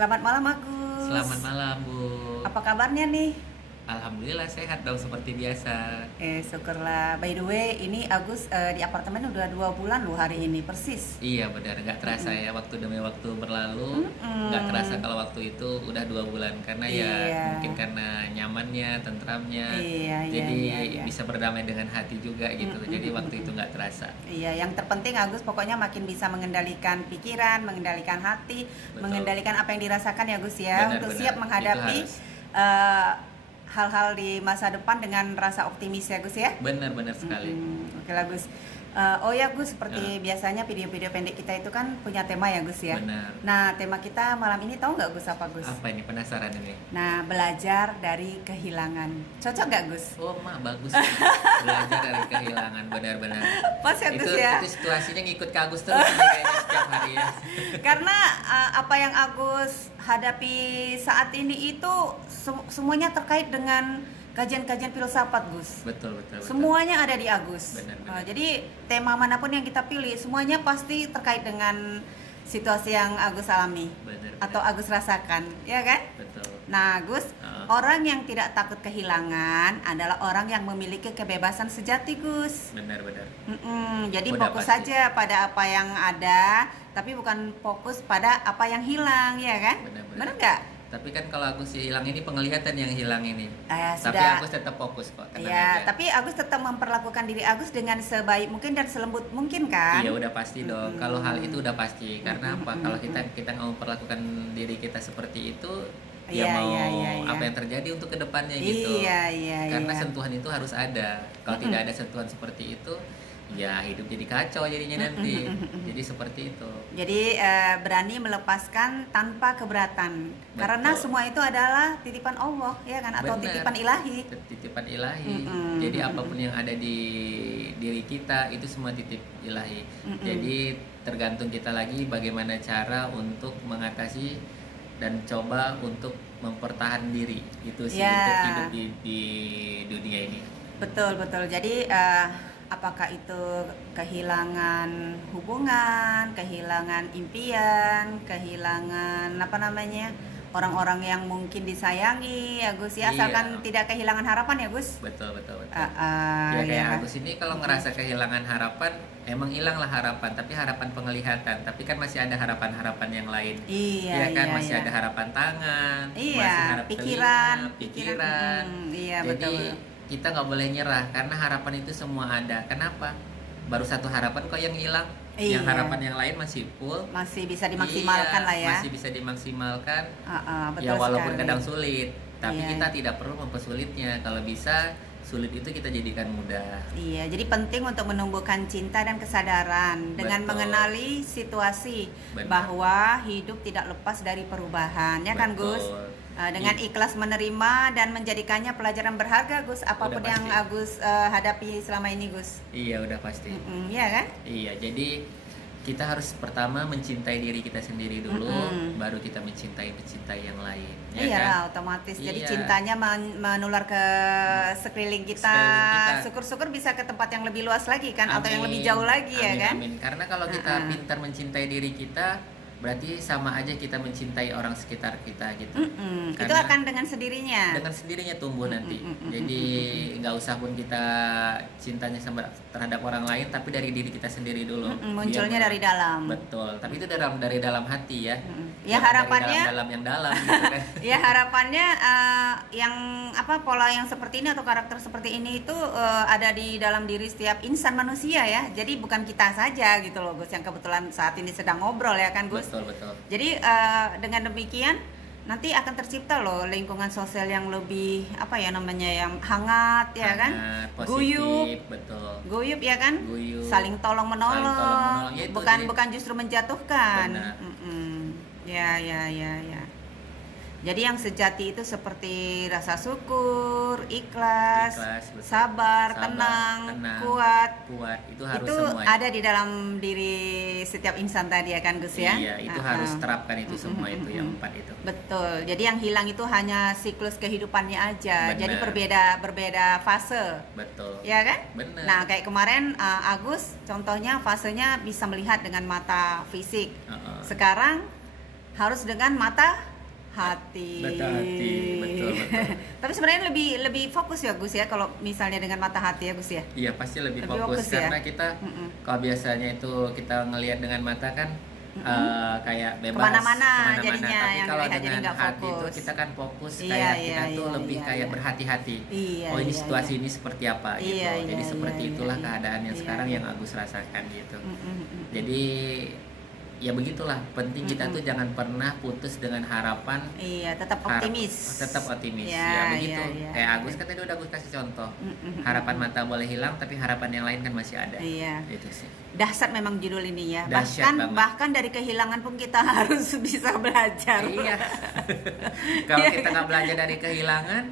Selamat malam Agus. Selamat malam, Bu. Apa kabarnya nih? Alhamdulillah sehat dong seperti biasa. Syukurlah. By the way, ini Agus di apartemen udah 2 bulan loh hari ini persis. Iya benar, nggak terasa ya waktu demi waktu berlalu. Nggak terasa kalau waktu itu udah 2 bulan karena ya Iya. mungkin karena nyamannya, tentramnya. Iya, Jadi iya. bisa berdamai dengan hati juga gitu. Jadi waktu itu nggak terasa. Iya, yang terpenting Agus pokoknya makin bisa mengendalikan pikiran, mengendalikan hati, Betul. mengendalikan apa yang dirasakan ya Gus ya, Benar, untuk benar. siap Itu menghadapi harus. eh, hal-hal di masa depan dengan rasa optimis ya Gus ya. Benar-benar sekali. Oke lah Gus. Oh ya Gus, seperti biasanya video-video pendek kita itu kan punya tema ya Gus ya. Benar. Nah, tema kita malam ini tahu nggak Gus apa Gus? Apa ini penasaran ini? Nah, belajar dari kehilangan. Cocok nggak Gus? Oh, bagus. Belajar dari kehilangan, benar-benar. Pas ya Gus ya. Itu situasinya ngikut ke Agus terus ini kayaknya setiap hari ya. Karena apa yang Agus hadapi saat ini itu semuanya terkait dengan kajian-kajian filsafat Gus. Betul. Semuanya ada di Agus. Benar. Jadi tema manapun yang kita pilih, semuanya pasti terkait dengan situasi yang Agus alami Benar. atau Agus rasakan, ya kan? Betul. Nah, Gus, orang yang tidak takut kehilangan adalah orang yang memiliki kebebasan sejati, Gus. Benar. Jadi Udah fokus pasti. saja pada apa yang ada, tapi bukan fokus pada apa yang hilang, ya kan? Benar. Benar nggak? Tapi kan kalau Agus hilang ini penglihatan yang hilang ini. Tapi Sudah. Agus tetap fokus kok. Tenang Ya, aja. tapi Agus tetap memperlakukan diri Agus dengan sebaik mungkin dan selembut mungkin kan? Iya udah pasti dong. Kalau hal itu udah pasti. Karena apa? Kalau kita nggak memperlakukan diri kita seperti itu, ya mau Iya. apa yang terjadi untuk kedepannya gitu. Iya. Karena sentuhan itu harus ada. Kalau tidak ada sentuhan seperti itu, ya hidup jadi kacau jadinya nanti. Jadi seperti itu. Jadi berani melepaskan tanpa keberatan. Karena semua itu adalah titipan Allah, ya kan? Atau Benar. titipan ilahi. Titipan ilahi. Jadi apapun yang ada di diri kita itu semua titip ilahi. Jadi tergantung kita lagi bagaimana cara untuk mengatasi dan coba untuk mempertahan diri itu sih Ya. untuk hidup di dunia ini. Betul. Jadi apakah itu kehilangan hubungan, kehilangan impian, kehilangan orang-orang yang mungkin disayangi ya Gus ya, asalkan Iya. tidak kehilangan harapan ya Gus. Betul. Ya Ya kayak kan? Agus ini kalau ngerasa kehilangan harapan, emang hilanglah harapan, tapi harapan penglihatan. Tapi kan masih ada harapan-harapan yang lain. Iya, Ya kan iya, masih iya. ada harapan tangan, Iya, masih harap pikiran. pikiran. Iya, Jadi betul. kita nggak boleh nyerah karena harapan itu semua ada. Kenapa? Baru satu harapan kok yang hilang. Yang Iya. harapan yang lain masih full. Masih bisa dimaksimalkan Iya, lah ya. Masih bisa dimaksimalkan. Betul Ya walaupun sekali. kadang sulit, tapi Iya. kita tidak perlu mempersulitnya. Kalau bisa sulit itu kita jadikan mudah. Iya, jadi penting untuk menumbuhkan cinta dan kesadaran dengan Betul. mengenali situasi Benar. bahwa hidup tidak lepas dari perubahan, ya kan Gus? Betul. Dengan ikhlas menerima dan menjadikannya pelajaran berharga Gus, apapun Udah yang pasti. Agus hadapi selama ini Gus. Iya udah pasti. Iya kan? Iya, jadi kita harus pertama mencintai diri kita sendiri dulu, baru kita mencintai yang lain. Ya Iya kan? lah, otomatis. Jadi Iya. cintanya menular ke sekeliling kita. Sekeliling kita. Syukur-syukur bisa ke tempat yang lebih luas lagi kan, atau yang Amin. lebih jauh lagi ya Amin, kan? Amin. Karena kalau kita pintar mencintai diri kita, berarti sama aja kita mencintai orang sekitar kita gitu. Itu Karena akan dengan sendirinya. dengan sendirinya tumbuh nanti. Jadi nggak usah pun kita cintanya terhadap orang lain, tapi dari diri kita sendiri dulu. Munculnya Biar- dari dalam. Betul. Tapi itu dari dalam hati ya. Ya, Bukan harapannya- dari dalam yang dalam gitu kan. Ya harapannya yang pola yang seperti ini atau karakter seperti ini itu ada di dalam diri setiap insan manusia ya. Jadi bukan kita saja gitu loh Gus yang kebetulan saat ini sedang ngobrol ya kan Gus. Betul. Jadi dengan demikian nanti akan tercipta loh lingkungan sosial yang lebih yang hangat ya kan, Hangat, guyup, positif, betul. guyup ya kan, Guyup. saling tolong menolong, Saling tolong-menolong. Ya, itu bukan justru menjatuhkan. Benar. Ya. Jadi yang sejati itu seperti rasa syukur, ikhlas, Betul. sabar, tenang, kuat. Itu harus Itu semua. ada di dalam diri setiap insan tadi ya kan Gus ya? Iya, itu harus terapkan itu semua itu yang 4 itu. Betul. Jadi yang hilang itu hanya siklus kehidupannya aja. Benar. Jadi berbeda fase. Betul. Ya kan? Benar. Nah, kayak kemarin Agus contohnya fasenya bisa melihat dengan mata fisik. Heeh. Sekarang harus dengan mata hati. Mata hati, betul. Tapi sebenarnya lebih fokus ya Gus ya kalau misalnya dengan mata hati ya Gus ya. Iya pasti lebih Lebih fokus, fokus ya? karena kita kalau biasanya itu kita ngelihat dengan mata kan kayak bebas Kemana-mana jadinya, tapi yang kalau dilihat jadi dengan nggak hati itu fokus. kita kan fokus, Iya, kayak iya, kita tuh iya, lebih iya, kayak iya. berhati-hati. Iya, Oh ini iya, situasi iya. ini seperti apa gitu. Iya, iya, Jadi iya, seperti iya, itulah iya. keadaan yang Iya, sekarang iya. yang Agus rasakan gitu. Mm-mm. Jadi ya begitulah, penting kita tuh jangan pernah putus dengan harapan. Iya, tetap optimis. Tetap optimis Iya, ya begitu. iya, iya, Kayak iya. Agus kan tadi udah Agus kasih contoh. Mm-mm. Harapan mata boleh hilang tapi harapan yang lain kan masih ada. Iya. Itu sih. Dahsyat memang judul ini ya. Dahsyat banget. Bahkan dari kehilangan pun kita harus bisa belajar. Iya. Kalau kita nggak belajar dari kehilangan,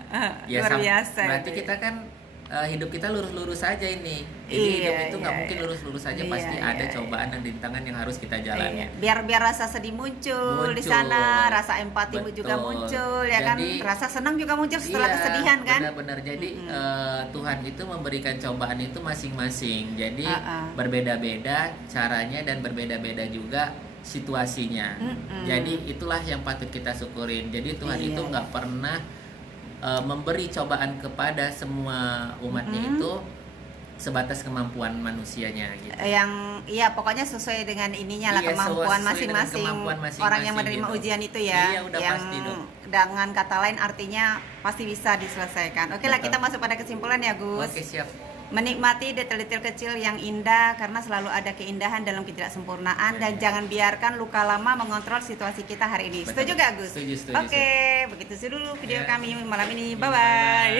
ya luar biasa berarti itu kita ya. kan hidup kita lurus-lurus saja ini. Jadi Iya, hidup itu nggak iya, mungkin iya. lurus-lurus saja, Iya, pasti iya, ada iya. cobaan dan rintangan yang harus kita jalani. Iya. Biar rasa sedih muncul di Muncul. sana, rasa empati juga Betul. muncul, ya kan? Jadi- Rasa senang juga muncul setelah Iya, kesedihan kan? benar-benar. Jadi Tuhan itu memberikan cobaan itu masing-masing. Jadi Ah. berbeda-beda caranya dan berbeda-beda juga situasinya. Jadi itulah yang patut kita syukurin. Jadi Tuhan Iya, itu iya. nggak pernah memberi cobaan kepada semua umatnya itu sebatas kemampuan manusianya gitu. Yang iya pokoknya sesuai dengan ininya lah, Iya, kemampuan sesuai dengan masing-masing kemampuan masing-masing orang yang menerima gitu. ujian itu ya. Iya, udah yang pasti dong. dengan kata lain artinya pasti bisa diselesaikan. Oke lah, Betul. kita masuk pada kesimpulan ya Gus. Oke, siap. Menikmati detail-detail kecil yang indah karena selalu ada keindahan dalam ketidaksempurnaan, dan jangan biarkan luka lama mengontrol situasi kita hari ini. Betul. Setuju gak Gus? Setuju. Oke, begitu dulu video Ya. kami malam ini. Bye-bye. Bye bye.